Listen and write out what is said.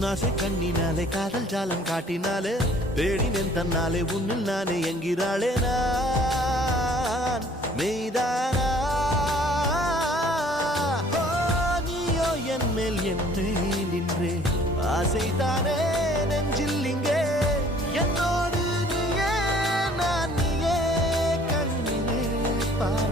உன்னாசை கண்ணினாலே காதல் ஜாலம் காட்டினாலே தேடினேன் தன்னாலே உன்னில் நானே என்கிறாளே நான் மெய்தானா நீயோ என் மேல் என்னே நின்றே ஆசைதானே நெஞ்சில் இங்கே என்னோடு நீயே நான் நீயே கண்ணினே பார்